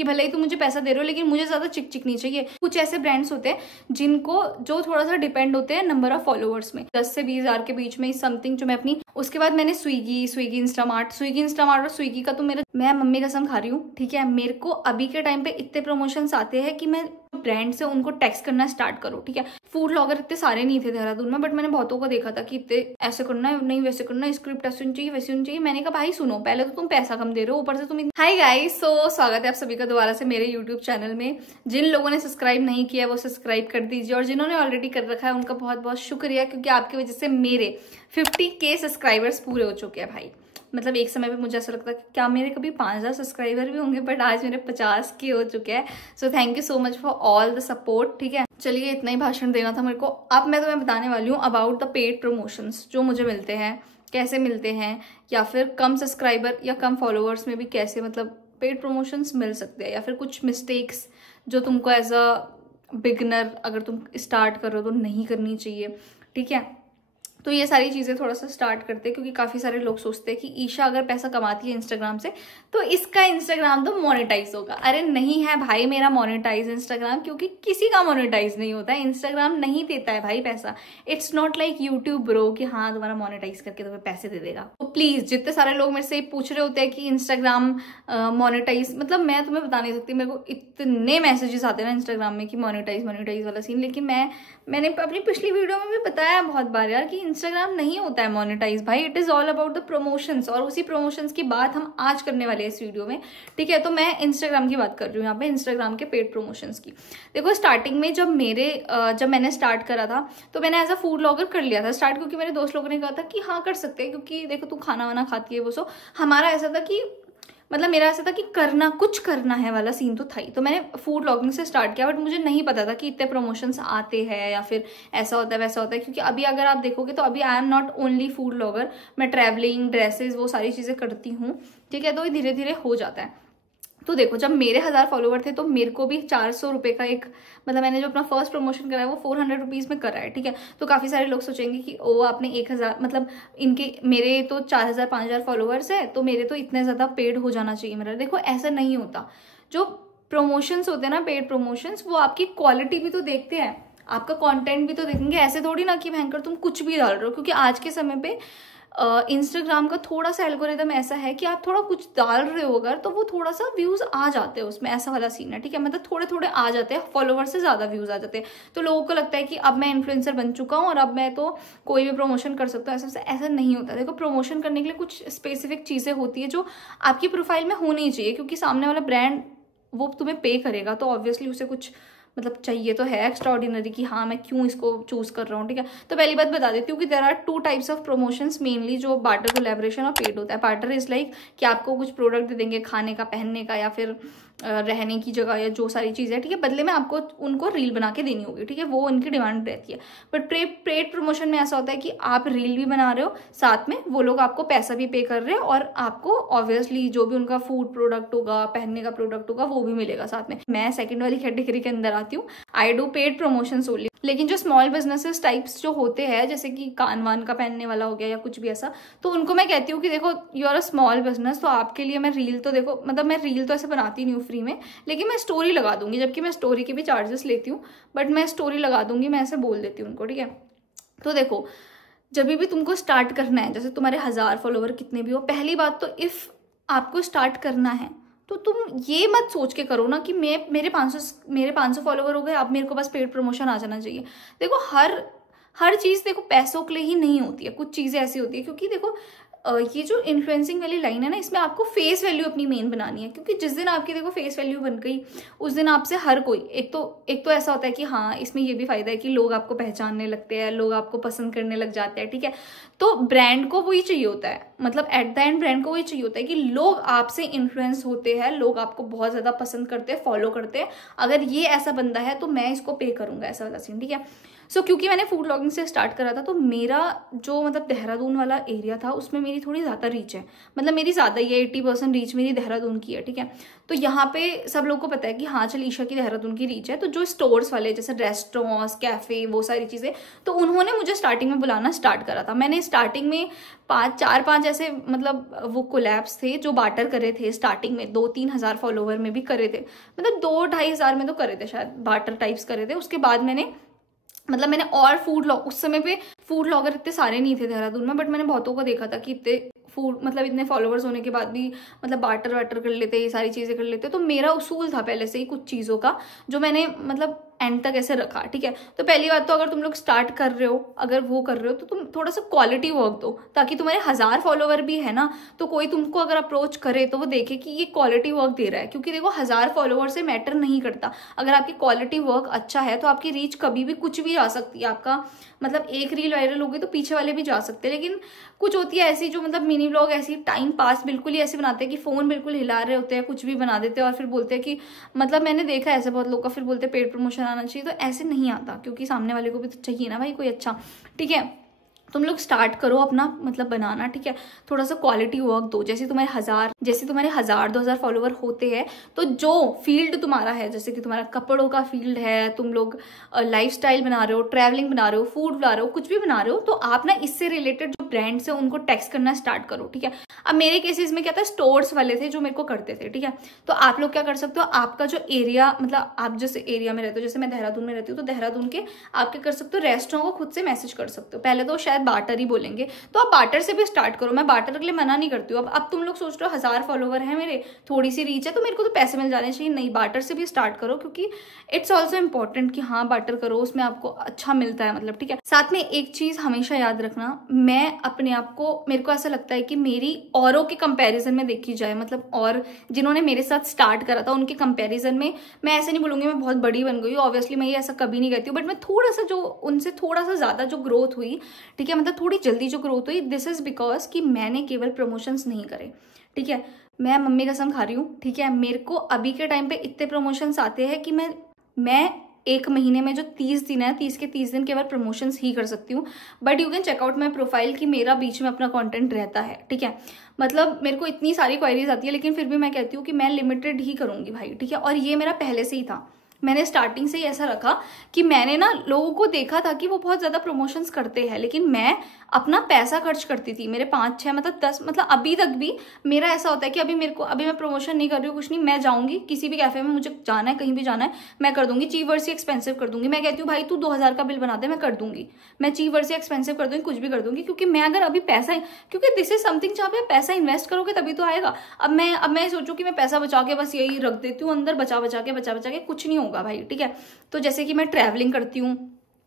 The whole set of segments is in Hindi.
कि भले ही तुम मुझे पैसा दे रहे हो लेकिन मुझे ज्यादा चिक चिक नहीं चाहिए। कुछ ऐसे ब्रांड्स होते हैं जिनको जो थोड़ा सा डिपेंड होते हैं नंबर ऑफ फॉलोअर्स में, 10 से 20 हजार के बीच में समथिंग जो मैं अपनी। उसके बाद मैंने स्विगी इंस्टामार्ट और स्विगी का तो मैं मम्मी कसम खा रही हूँ, ठीक है। मेरे को अभी के टाइम पे इतने प्रमोशंस आते हैं कि मैं ब्रांड से उनको टेक्स्ट करना स्टार्ट करो, ठीक है। फूड ब्लॉगर इतने सारे नहीं थे देहरादून में, बट मैंने बहुतों को देखा था कि इतने ऐसे करना है, नहीं वैसे करना है, स्क्रिप्ट ऐसे होनी चाहिए वैसे होनी चाहिए। मैंने कहा भाई सुनो, पहले तो तुम पैसा कम दे रहे हो, ऊपर से तुम। हाय गाइस, सो स्वागत है आप सभी का दोबारा से मेरे यूट्यूब चैनल में। जिन लोगों ने सब्सक्राइब नहीं किया वो सब्सक्राइब कर दीजिए, और जिन्होंने ऑलरेडी कर रखा है उनका बहुत बहुत शुक्रिया, क्योंकि आपकी वजह से मेरे 50K सब्सक्राइबर्स पूरे हो चुके हैं भाई। मतलब एक समय पे मुझे ऐसा लगता है कि क्या मेरे कभी 5000 सब्सक्राइबर भी होंगे, बट आज मेरे 50K हो चुके हैं। So thank you so much for all the support, ठीक है। चलिए, इतना ही भाषण देना था मेरे को। अब मैं तुम्हें बताने वाली हूँ अबाउट द पेड प्रमोशंस जो मुझे मिलते हैं, कैसे मिलते हैं, या फिर कम सब्सक्राइबर या कम फॉलोअर्स में भी कैसे मतलब पेड प्रमोशंस मिल सकते हैं, या फिर कुछ मिस्टेक्स जो तुमको एज अ बिगनर अगर तुम स्टार्ट कर रहे हो तो नहीं करनी चाहिए, ठीक है। तो ये सारी चीज़ें थोड़ा सा स्टार्ट करते हैं, क्योंकि काफ़ी सारे लोग सोचते हैं कि ईशा अगर पैसा कमाती है इंस्टाग्राम से तो इसका इंस्टाग्राम तो मोनेटाइज होगा। अरे नहीं है भाई मेरा मोनेटाइज इंस्टाग्राम, क्योंकि किसी का मोनेटाइज नहीं होता है, इंस्टाग्राम नहीं देता है भाई पैसा। It's not like YouTube bro कि हाँ तुम्हारा मोनेटाइज करके तुम्हें पैसे दे देगा। तो प्लीज़, जितने सारे लोग मेरे से पूछ रहे होते हैं कि इंस्टाग्राम मोनेटाइज, मतलब मैं तुम्हें बता नहीं सकती, मेरे को इतने मैसेजेस आते हैं ना इंस्टाग्राम में कि मोनेटाइज वाला सीन। लेकिन मैंने अपनी पिछली वीडियो में भी बताया बहुत बार यार कि इंस्टाग्राम नहीं होता है मोनेटाइज भाई। It is all about the promotions, और उसी प्रमोशंस की बात हम आज करने वाले हैं इस वीडियो में, ठीक है। तो मैं इंस्टाग्राम की बात कर रही हूँ यहाँ पे, इंस्टाग्राम के पेड प्रमोशंस की। देखो, स्टार्टिंग में जब मैंने स्टार्ट करा था तो मैंने एज अ फूड ब्लॉगर कर लिया था स्टार्ट, क्योंकि मेरे दोस्त लोगों ने कहा था कि हाँ कर सकते हैं, क्योंकि देखो तू खाना वाना खाती है वो। सो हमारा ऐसा था कि मतलब मेरा ऐसा था कि कुछ करना है वाला सीन तो था ही। तो मैंने फूड ब्लॉगिंग से स्टार्ट किया, बट मुझे नहीं पता था कि इतने प्रमोशंस आते हैं या फिर ऐसा होता है वैसा होता है। क्योंकि अभी अगर आप देखोगे तो अभी I am not only food blogger, मैं ट्रैवलिंग, ड्रेसेस, वो सारी चीज़ें करती हूँ, ठीक है। तो ये धीरे धीरे हो जाता है। तो देखो, जब मेरे 1000 फॉलोवर थे तो मेरे को भी 400 रुपये का एक, मतलब मैंने जो अपना फर्स्ट प्रमोशन करा है वो 400 रुपीज़ में करा है, ठीक है। तो काफ़ी सारे लोग सोचेंगे कि ओ आपने 1000, मतलब मेरे तो 4000 5000 फॉलोवर्स है तो मेरे तो इतने ज़्यादा पेड हो जाना चाहिए मेरा। देखो ऐसा नहीं होता। जो प्रमोशंस होते हैं ना, पेड प्रमोशंस, वो आपकी क्वालिटी भी तो देखते हैं, आपका कॉन्टेंट भी तो देखेंगे। ऐसे थोड़ी ना कि भयंकर तुम कुछ भी डाल रहे हो, क्योंकि आज के समय पे इंस्टाग्राम का थोड़ा सा एल्गोरिदम ऐसा है कि आप थोड़ा कुछ डाल रहे हो अगर, तो वो थोड़ा सा व्यूज आ जाते हैं उसमें, ऐसा वाला सीन है, ठीक है। मतलब थोड़े थोड़े आ जाते हैं, फॉलोवर से ज्यादा व्यूज आ जाते हैं। तो लोगों को लगता है कि अब मैं इन्फ्लुएंसर बन चुका हूँ और अब मैं तो कोई भी प्रमोशन कर सकता हूँ। ऐसा नहीं होता। देखो, प्रमोशन करने के लिए कुछ स्पेसिफिक चीजें होती है जो आपकी प्रोफाइल में होनी चाहिए, क्योंकि सामने वाला ब्रांड वो तुम्हें पे करेगा तो ऑब्वियसली उसे कुछ मतलब चाहिए तो है एक्स्ट्रा ऑर्डिनरी कि हाँ मैं क्यों इसको चूज कर रहा हूँ, ठीक है। तो पहली बात बता देती हूँ कि there are 2 types of promotions mainly, जो बार्टर, कोलैबोरेशन और पेड होता है। बार्टर इज लाइक कि आपको कुछ प्रोडक्ट दे देंगे, खाने का, पहनने का, या फिर रहने की जगह, या जो सारी चीज़ें, ठीक है। बदले में आपको उनको रील बना के देनी होगी, ठीक है। वो उनकी डिमांड रहती है। बट पेड प्रमोशन में ऐसा होता है कि आप रील भी बना रहे हो, साथ में वो लोग आपको पैसा भी पे कर रहे हैं, और आपको ऑब्वियसली जो भी उनका फूड प्रोडक्ट होगा, पहनने का प्रोडक्ट होगा, वो भी मिलेगा साथ में। मैं सेकंड वाली कैटेगरी के अंदर आती हूँ, I do paid promotion only. लेकिन जो स्मॉल बिजनेसेस टाइप्स जो होते हैं, जैसे कि कान वान का पहनने वाला हो गया या कुछ भी ऐसा, तो उनको मैं कहती हूँ कि देखो you are a small business, तो आपके लिए मैं रील तो देखो, मतलब मैं रील तो ऐसे बनाती नहीं हूँ फ्री में, लेकिन मैं स्टोरी लगा दूंगी, जबकि मैं स्टोरी के भी चार्जेस लेती हूँ, बट मैं स्टोरी लगा दूंगी, मैं ऐसे बोल देती हूँ उनको, ठीक है। तो देखो, जब भी तुमको स्टार्ट करना है, जैसे तुम्हारे 1000 फॉलोवर कितने भी हो, पहली बात तो इफ आपको स्टार्ट करना है तो तुम ये मत सोच के करो ना कि मेरे 500 फॉलोवर हो गए, अब मेरे को बस पेड प्रमोशन आ जाना चाहिए। देखो, हर चीज़ देखो पैसों के लिए ही नहीं होती है, कुछ चीज़ें ऐसी होती है, क्योंकि देखो ये जो इन्फ्लुएंसिंग वाली लाइन है ना, इसमें आपको फेस वैल्यू अपनी मेन बनानी है, क्योंकि जिस दिन आपकी देखो फेस वैल्यू बन गई, उस दिन आपसे हर कोई, एक तो ऐसा होता है कि हाँ इसमें ये भी फायदा है कि लोग आपको पहचानने लगते हैं, लोग आपको पसंद करने लग जाते हैं, ठीक है। तो ब्रांड को वही चाहिए होता है, मतलब एट द एंड ब्रांड को वही चाहिए होता है कि लोग आपसे इन्फ्लुएंस होते हैं, लोग आपको बहुत ज्यादा पसंद करते हैं, फॉलो करते हैं। अगर ये ऐसा बंदा है तो मैं इसको पे करूंगा, ऐसा वाला सीन, ठीक है। सो क्योंकि मैंने फूड व्लॉगिंग से स्टार्ट करा था, तो मेरा जो मतलब देहरादून वाला एरिया था उसमें मेरी थोड़ी ज़्यादा रीच है, मतलब मेरी ज़्यादा ही है, 80% रीच मेरी देहरादून की है, ठीक है। तो यहाँ पे सब लोगों को पता है कि हाँ चल ईशा की देहरादून की रीच है। तो जो स्टोर्स वाले जैसे रेस्टोरेंट्स, कैफे, वो सारी चीज़ें, तो उन्होंने मुझे स्टार्टिंग में बुलाना स्टार्ट करा था। मैंने स्टार्टिंग में 5 ऐसे मतलब वो कोलैब्स थे जो बार्टर करे थे स्टार्टिंग में, 2-3 हज़ार फॉलोवर में भी करे थे, मतलब 2-2.5 हज़ार में तो करे थे शायद, बार्टर टाइप्स करे थे। उसके बाद मैंने और उस समय पे फूड व्लॉगर इतने सारे नहीं थे देहरादून में, बट मैंने बहुतों को देखा था कि इतने फॉलोवर्स होने के बाद भी मतलब बार्टर वाटर कर लेते, ये सारी चीज़ें कर लेते। तो मेरा उसूल था पहले से ही कुछ चीज़ों का जो मैंने मतलब एंड तक ऐसे रखा, ठीक है। तो पहली बात तो अगर तुम लोग स्टार्ट कर रहे हो, अगर वो कर रहे हो, तो तुम थोड़ा सा क्वालिटी वर्क दो, ताकि तुम्हारे 1000 फॉलोवर भी है ना, तो कोई तुमको अगर अप्रोच करे तो वो देखे कि ये क्वालिटी वर्क दे रहा है। क्योंकि देखो 1000 फॉलोवर से मैटर नहीं करता, अगर आपकी क्वालिटी वर्क अच्छा है तो आपकी रीच कभी भी कुछ भी जा सकती है। आपका मतलब एक रील वायरल हो गई तो पीछे वाले भी जा सकते हैं। लेकिन कुछ होती है ऐसी जो मतलब मिनी व्लॉग ऐसी टाइम पास बिल्कुल ही ऐसे बनाते हैं कि फोन बिल्कुल हिला रहे होते हैं, कुछ भी बना देते हैं और फिर बोलते हैं कि मतलब मैंने देखा ऐसे बहुत लोग का, फिर बोलते हैं पेड प्रमोशन आना चाहिए। तो ऐसे नहीं आता, क्योंकि सामने वाले को भी तो चाहिए ना भाई कोई अच्छा, ठीक है। तुम लोग स्टार्ट करो अपना मतलब बनाना, ठीक है। थोड़ा सा क्वालिटी वर्क दो। जैसे तुम्हारे 1000-2000 फॉलोवर होते हैं, तो जो फील्ड तुम्हारा है, जैसे कि तुम्हारा कपड़ों का फील्ड है, तुम लोग लाइफस्टाइल बना रहे हो, ट्रैवलिंग बना रहे हो, फूड बना रहे हो, कुछ भी बना रहे हो, तो आप ना इससे रिलेटेड जो ब्रांड्स है उनको टेक्स्ट करना स्टार्ट करो, ठीक है। अब मेरे केसेस में क्या था, स्टोर्स वाले थे जो मेरे को करते थे, ठीक है। तो आप लोग क्या कर सकते हो, आपका जो एरिया मतलब आप जिस एरिया में रहते हो, जैसे मैं देहरादून में रहती हूँ, तो देहरादून के आप क्या कर सकते हो, रेस्टोरेंट को खुद से मैसेज कर सकते हो। पहले तो शायद बार्टर ही बोलेंगे, तो आप बार्टर से भी स्टार्ट करो। मैं बार्टर के लिए मना नहीं करती हूँ। अब तुम लोग सोच रहे हो 1000 फॉलोवर है मेरे, थोड़ी सी रीच है, तो मेरे को तो पैसे मिल जाने चाहिए। नहीं, बार्टर से भी स्टार्ट करो, क्योंकि इट्स ऑल्सो इम्पोर्टेंट कि हाँ बार्टर करो, उसमें आपको अच्छा मिलता है, मतलब ठीक है। साथ में एक चीज हमेशा याद रखना, मैं अपने आप को, मेरे को ऐसा लगता है कि मेरी औरों के कंपैरिजन में देखी जाए, मतलब और जिन्होंने मेरे साथ स्टार्ट करा था उनके कंपैरिजन में, मैं ऐसे नहीं बोलूंगी मैं बहुत बड़ी बन गई हूँ, ऑब्वियसली मैं ये ऐसा कभी नहीं कहती हूँ, बट मैं थोड़ा सा जो उनसे थोड़ा सा ज्यादा जो ग्रोथ हुई, ठीक है, मतलब थोड़ी जल्दी जो ग्रोथ हुई, दिस इज बिकॉज कि मैंने केवल प्रमोशंस नहीं करे, ठीक है। मैं मम्मी कसम खा रही हूँ, ठीक है। मेरे को अभी के टाइम पे इतने प्रमोशंस आते हैं कि मैं एक महीने में जो 30 दिन है, 30 के 30 दिन केवल प्रमोशंस ही कर सकती हूँ। But you can checkout my profile कि मेरा बीच में अपना कंटेंट रहता है, ठीक है। मतलब मेरे को इतनी सारी क्वायरीज आती है, लेकिन फिर भी मैं कहती हूँ कि मैं लिमिटेड ही करूँगी भाई, ठीक है। और ये मेरा पहले से ही था, मैंने स्टार्टिंग से ही ऐसा रखा कि मैंने ना लोगों को देखा था कि वो बहुत ज़्यादा प्रमोशंस करते हैं, लेकिन मैं अपना पैसा खर्च करती थी। मेरे 5-6 मतलब 10 मतलब अभी तक भी मेरा ऐसा होता है कि अभी मैं प्रमोशन नहीं कर रही हूँ, कुछ नहीं, मैं जाऊँगी किसी भी कैफे में, मुझे जाना है, कहीं भी जाना है, मैं कर दूंगी, चीप वर्सी एक्सपेंसिव कर दूंगी। मैं कहती हूँ भाई तू 2000 का बिल बना दे, मैं कर दूंगी, मैं चीप वर्सी एक्सपेंसिव कर दूंगी, कुछ भी कर दूंगी। क्योंकि मैं अगर अभी पैसा, क्योंकि दिस इज समथिंग जहाँ पे पैसा इन्वेस्ट करोगे तभी तो आएगा। अब मैं सोचूं कि मैं पैसा बचा के बस यही रख देती हूँ अंदर, बचा बचा के कुछ नहीं होगा भाई, ठीक है। तो जैसे कि मैं ट्रैवलिंग करती हूँ,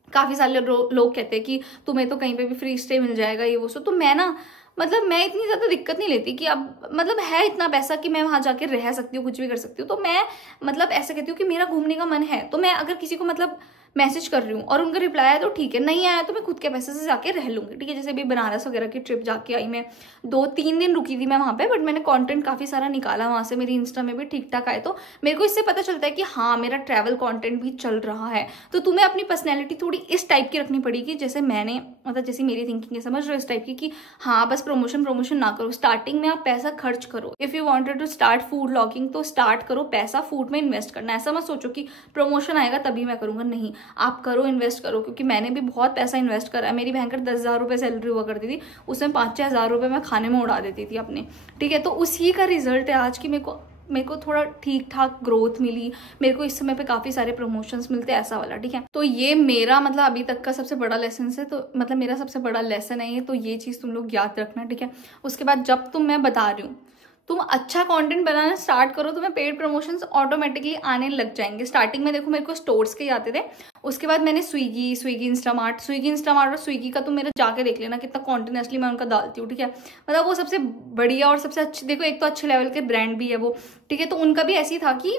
काफी सारे लोग कहते हैं कि तुम्हें तो कहीं पे भी फ्री स्टे मिल जाएगा, ये वो सो। तो मैं ना मतलब मैं इतनी ज्यादा दिक्कत नहीं लेती कि अब मतलब है इतना पैसा कि मैं वहां जाके रह सकती हूँ, कुछ भी कर सकती हूँ। तो मैं मतलब ऐसे कहती हूँ कि मेरा घूमने का मन है, तो मैं अगर किसी को मतलब मैसेज कर रही हूँ और उनका रिप्लाई आया तो ठीक है, नहीं आया तो मैं खुद के पैसे से जाके रह लूंगी, ठीक है। जैसे अभी बनारस वगैरह की ट्रिप जाके आई मैं, 2-3 दिन रुकी थी मैं वहां पे, बट मैंने कंटेंट काफी सारा निकाला वहां से, मेरी इंस्टा में भी ठीक ठाक आए। तो मेरे को इससे पता चलता है कि हाँ मेरा ट्रैवल कंटेंट भी चल रहा है। तो तुम्हें अपनी पर्सनैलिटी थोड़ी इस टाइप की रखनी पड़ेगी, जैसे मैंने मतलब जैसी मेरी थिंकिंग है, समझ रहे हो, इस टाइप की कि हाँ बस प्रमोशन ना करो, स्टार्टिंग में आप पैसा खर्च करो। If you wanted to start food vlogging तो स्टार्ट करो, पैसा फूड में इन्वेस्ट करना। ऐसा मत सोचो कि प्रमोशन आएगा तभी मैं करूंगा, नहीं, आप करो, इन्वेस्ट करो। क्योंकि मैंने भी बहुत पैसा इन्वेस्ट करा है। मेरी भयंकर 10,000 रुपये सैलरी हुआ करती थी, उसमें 5-6 हज़ार रुपये मैं खाने में उड़ा देती थी अपने, ठीक है। तो उसी का रिजल्ट है आज की मेरे को थोड़ा ठीक ठाक ग्रोथ मिली, मेरे को इस समय पे काफी सारे प्रमोशंस मिलते हैं, ऐसा वाला, ठीक है। तो ये मेरा मतलब अभी तक का सबसे बड़ा लेसन है, तो मतलब मेरा सबसे बड़ा लेसन है ये, तो ये चीज तुम लोग याद रखना, ठीक है। उसके बाद जब मैं बता रही हूँ तुम अच्छा कंटेंट बनाना स्टार्ट करो, तुम्हें पेड प्रमोशंस ऑटोमेटिकली आने लग जाएंगे। स्टार्टिंग में देखो मेरे को स्टोर्स के ही आते थे, उसके बाद मैंने स्विगी इंस्टामार्ट और स्विगी का तुम मेरा जाके देख लेना कितना कॉन्टिन्यूसली मैं उनका डालती हूँ, ठीक है। मतलब वो सबसे बढ़िया और सबसे अच्छे, देखो एक तो अच्छे लेवल के ब्रांड भी है वो, ठीक है। तो उनका भी ऐसी था कि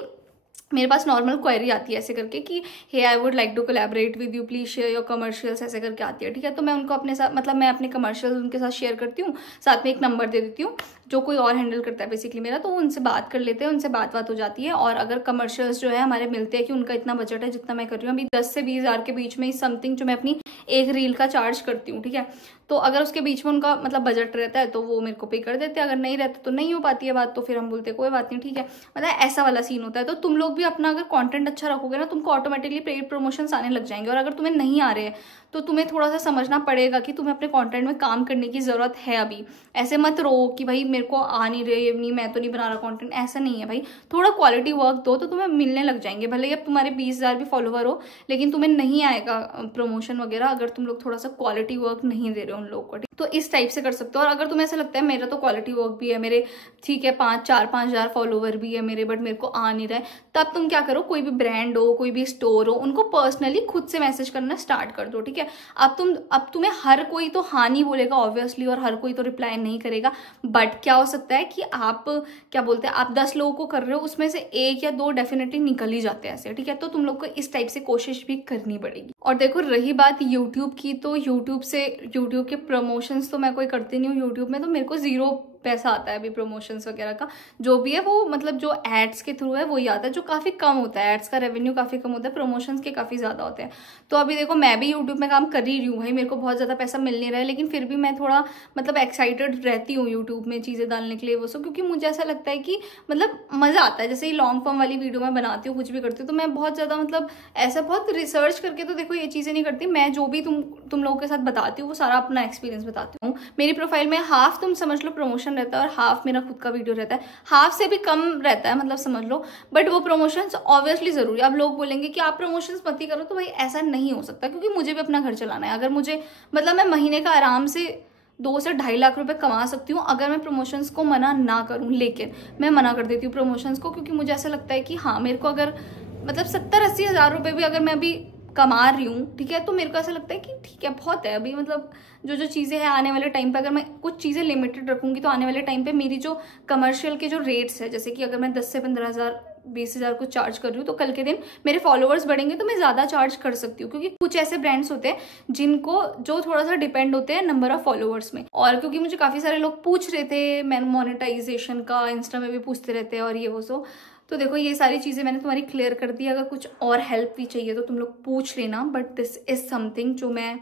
मेरे पास नॉर्मल क्वेरी आती है ऐसे करके कि hey I would like to collaborate with you, please share your commercials, ऐसे करके आती है, ठीक है। तो मैं उनको अपने साथ मतलब मैं अपने कमर्शियल्स उनके साथ शेयर करती हूँ, साथ में एक नंबर दे देती हूँ, जो कोई और हैंडल करता है बेसिकली मेरा, तो उनसे बात कर लेते हैं, उनसे बात हो जाती है। और अगर कमर्शियल्स जो है हमारे मिलते हैं कि उनका इतना बजट है जितना मैं कर रही हूँ अभी 10 से 20 हज़ार के बीच में समथिंग जो मैं अपनी एक रील का चार्ज करती हूँ, ठीक है। तो अगर उसके बीच में उनका मतलब बजट रहता है तो वो मेरे को पे कर देते हैं, अगर नहीं रहता तो नहीं हो पाती है बात, तो फिर हम बोलते हैं कोई बात नहीं, ठीक है। मतलब ऐसा वाला सीन होता है। तो तुम लोग भी अपना अगर कंटेंट अच्छा रखोगे ना, तुमको ऑटोमेटिकली पेड प्रमोशंस आने लग जाएंगे। और अगर तुम्हें नहीं आ रहे हैं तो तुम्हें थोड़ा सा समझना पड़ेगा कि तुम्हें अपने कंटेंट में काम करने की जरूरत है अभी। ऐसे मत रो कि भाई मेरे को आ नहीं रहे, नहीं मैं तो नहीं बना रहा कंटेंट, ऐसा नहीं है भाई। थोड़ा क्वालिटी वर्क दो तो तुम्हें मिलने लग जाएंगे। भले ही अब तुम्हारे 20 हज़ार भी फॉलोवर हो, लेकिन तुम्हें नहीं आएगा प्रमोशन वगैरह अगर तुम लोग थोड़ा सा क्वालिटी वर्क नहीं दे रहे हो उन लोगों को। तो इस टाइप से कर सकते हो। और अगर तुम्हें ऐसा लगता है मेरा तो क्वालिटी वर्क भी है, मेरे ठीक है 5 हज़ार फॉलोवर भी है मेरे, बट मेरे को आ नहीं रहा है, तब तुम क्या करो, कोई भी ब्रांड हो, कोई भी स्टोर हो, उनको पर्सनली खुद से मैसेज करना स्टार्ट कर दो, ठीक है। अब तुम्हें हर कोई तो हाँ नहीं बोलेगा ऑब्वियसली, और हर कोई तो रिप्लाई नहीं करेगा, बट क्या हो सकता है कि आप क्या बोलते हैं, आप 10 लोगों को कर रहे हो, उसमें से 1 या 2 डेफिनेटली निकल ही जाते हैं ऐसे, ठीक है। तो तुम लोग को इस टाइप से कोशिश भी करनी पड़ेगी। और देखो रही बात यूट्यूब की, तो यूट्यूब के प्रमोशंस तो मैं कोई करती नहीं हूँ यूट्यूब में, तो मेरे को 0 पैसा आता है अभी प्रमोशंस वगैरह का। जो भी है वो मतलब जो एड्स के थ्रू है वही आता है, जो काफ़ी कम होता है। एड्स का रेवेन्यू काफ़ी कम होता है, प्रमोशंस के काफ़ी ज़्यादा होते हैं। तो अभी देखो मैं भी यूट्यूब में काम कर ही रही हूँ भाई, मेरे को बहुत ज़्यादा पैसा मिल नहीं रहा है, लेकिन फिर भी मैं थोड़ा मतलब एक्साइटेड रहती हूँ यूट्यूब में चीज़ें डालने के लिए वो सब, क्योंकि मुझे ऐसा लगता है कि मतलब मज़ा आता है। जैसे ये लॉन्ग फॉर्म वाली वीडियो मैं बनाती हूँ, कुछ भी करती हूँ, तो मैं बहुत ज़्यादा मतलब ऐसा बहुत रिसर्च करके तो देखो ये चीज़ें नहीं करती मैं। जो भी तुम लोगों के साथ बताती हूँ वो सारा अपना एक्सपीरियंस बताती हूँ। मेरी प्रोफाइल में हाफ तुम समझ लो प्रमोशन रहता है और हाफ मेरा खुद का वीडियो रहता है, हाफ से भी कम रहता है मतलब समझ लो। बट वो प्रमोशंस ऑब्वियसली जरूरी है। अब लोग बोलेंगे कि आप प्रमोशंस मत ही करो, तो भाई ऐसा नहीं हो सकता, क्योंकि मुझे भी अपना घर चलाना है। अगर मुझे मतलब मैं महीने का आराम से 2 से 2.5 लाख रुपए कमा सकती हूँ अगर मैं प्रमोशंस को मना ना करूँ, लेकिन मैं मना कर देती हूँ प्रमोशंस को, क्योंकि मुझे ऐसा लगता है कि हाँ मेरे को अगर मतलब 70-80 हज़ार रुपए भी अगर मैं अभी कमा रही हूँ, ठीक है, तो मेरे को ऐसा लगता है कि ठीक है बहुत है अभी। मतलब जो चीज़ें हैं आने वाले टाइम पे अगर मैं कुछ चीज़ें लिमिटेड रखूंगी तो आने वाले टाइम पे मेरी जो कमर्शियल के जो रेट्स है, जैसे कि अगर मैं 10 से 15 हज़ार 20 हज़ार कुछ चार्ज कर रही हूँ, तो कल के दिन मेरे फॉलोअर्स बढ़ेंगे तो मैं ज़्यादा चार्ज कर सकती हूँ। क्योंकि कुछ ऐसे ब्रांड्स होते हैं जिनको जो थोड़ा सा डिपेंड होते हैं नंबर ऑफ फॉलोअर्स में। और क्योंकि मुझे काफ़ी सारे लोग पूछ रहे थे मैं मोनेटाइजेशन का, इंस्टा में भी पूछते रहते हैं और ये वो सो, तो देखो ये सारी चीज़ें मैंने तुम्हारी क्लियर कर दी। अगर कुछ और हेल्प भी चाहिए तो तुम लोग पूछ लेना, बट दिस इज समथिंग जो मैं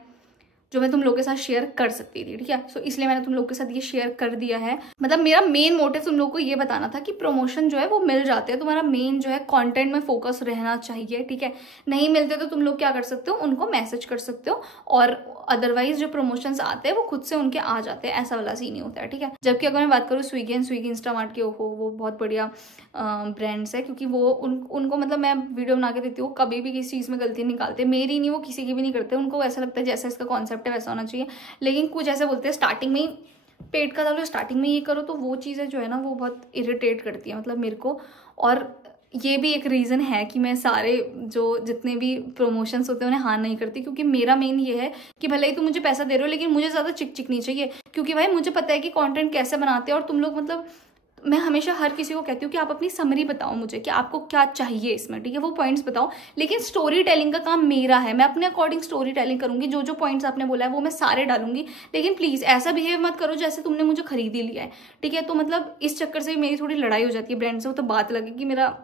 तुम लोगों के साथ शेयर कर सकती थी, ठीक है। सो इसलिए मैंने तुम लोगों के साथ ये शेयर कर दिया है। मतलब मेरा मेन मोटिव तुम लोगों को ये बताना था कि प्रमोशन जो है वो मिल जाते हैं, तुम्हारा मेन जो है कंटेंट में फोकस रहना चाहिए, ठीक है। नहीं मिलते तो तुम लोग क्या कर सकते हो, उनको मैसेज कर सकते हो, और अदरवाइज जो प्रमोशंस आते हैं वो खुद से उनके आ जाते हैं, ऐसा वाला सीन नहीं होता है, ठीक है। जबकि अगर मैं बात करूँ स्विगी इंस्टामार्ट के, वो बहुत बढ़िया ब्रांड्स है, क्योंकि वो उनको मतलब मैं वीडियो बना के देती हूँ, कभी भी किसी चीज़ में गलती निकालते, मेरी नहीं वो किसी की भी नहीं करते। उनको ऐसा लगता है जैसा इसका कॉन्सेप्ट है वैसा होना चाहिए, लेकिन कुछ ऐसे बोलते हैं स्टार्टिंग में ही पेट का डालो, स्टार्टिंग में ये करो, तो वो चीज़ें जो है ना वो बहुत इरिटेट करती है मतलब मेरे को। और ये भी एक रीज़न है कि मैं सारे जो जितने भी प्रमोशंस होते हैं उन्हें हाँ नहीं करती, क्योंकि मेरा मेन ये है कि भले ही तुम मुझे पैसा दे रहे हो लेकिन मुझे ज़्यादा चिक नहीं चाहिए। क्योंकि भाई मुझे पता है कि कंटेंट कैसे बनाते हैं, और तुम लोग मतलब मैं हमेशा हर किसी को कहती हूँ कि आप अपनी समरी बताओ मुझे कि आपको क्या चाहिए इसमें, ठीक है, वो पॉइंट्स बताओ। लेकिन स्टोरी टेलिंग का काम मेरा है, मैं अपने अकॉर्डिंग स्टोरी टेलिंग करूंगी, जो पॉइंट्स आपने बोला है वो मैं सारे डालूंगी। लेकिन प्लीज़ ऐसा बिहेव मत करो जैसे तुमने मुझे खरीद ही लिया है, ठीक है। तो मतलब इस चक्कर से मेरी थोड़ी लड़ाई हो जाती है ब्रांड से। वो तो बात लगे कि मेरा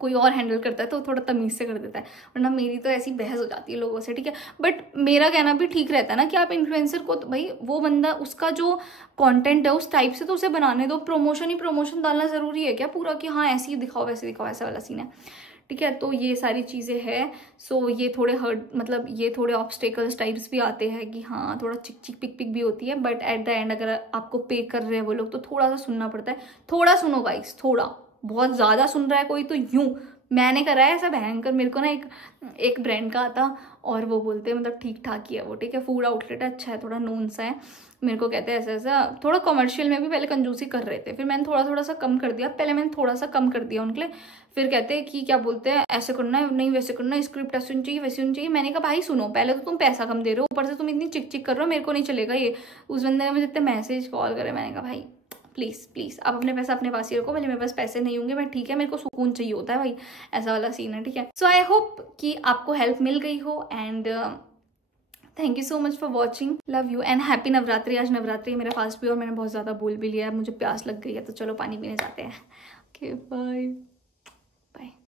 कोई और हैंडल करता है तो थोड़ा तमीज़ से कर देता है, वरना मेरी तो ऐसी बहस हो जाती है लोगों से, ठीक है। बट मेरा कहना भी ठीक रहता है ना कि आप इन्फ्लुएंसर को तो भाई वो बंदा उसका जो कंटेंट है उस टाइप से तो उसे बनाने दो। प्रमोशन ही प्रमोशन डालना ज़रूरी है क्या पूरा कि हाँ ऐसे ही दिखाओ वैसे दिखाओ, ऐसा वाला सीन है, ठीक है। तो ये सारी चीज़ें हैं। सो ये थोड़े मतलब ये थोड़े ऑब्स्टेकल्स टाइप्स भी आते हैं कि हाँ थोड़ा चिक पिक भी होती है, बट एट द एंड अगर आपको पे कर रहे हैं वो लोग तो थोड़ा सा सुनना पड़ता है। थोड़ा सुनो गाइस, थोड़ा, बहुत ज़्यादा सुन रहा है कोई तो यूं मैंने करा है ऐसा भयंकर। मेरे को ना एक ब्रांड का आता और वो बोलते हैं मतलब ठीक ठाक ही है वो, ठीक है, फूड आउटलेट है, अच्छा है, थोड़ा नोन सा है। मेरे को कहते हैं ऐसा ऐसा, थोड़ा कमर्शियल में भी पहले कंजूसी कर रहे थे, फिर मैंने थोड़ा सा कम कर दिया। पहले मैंने थोड़ा सा कम कर दिया उनके लिए, फिर कहते हैं कि क्या बोलते हैं ऐसे करना है, नहीं वैसे करना है, स्क्रिप्ट ऐसे होनी चाहिए वैसे होनी चाहिए। मैंने कहा भाई सुनो, पहले तो तुम पैसा कम दे रहे हो, ऊपर से तुम इतनी चिक कर रहे हो, मेरे को नहीं चलेगा ये। उस बंदे ने मुझे इतने मैसेज कॉल करे, मैंने कहा भाई प्लीज़ आप अपने पैसा अपने पास ही रखो, भले मेरे पास पैसे नहीं होंगे बट ठीक है, मेरे को सुकून चाहिए होता है भाई, ऐसा वाला सीन है, ठीक है। सो आई होप कि आपको हेल्प मिल गई हो। And thank you so much for watching, love you and happy Navratri. आज नवरात्रि मेरा फास्ट भी और मैंने बहुत ज़्यादा बोल भी लिया है, मुझे प्यास लग गई है, तो चलो पानी पीने जाते हैं। Okay bye.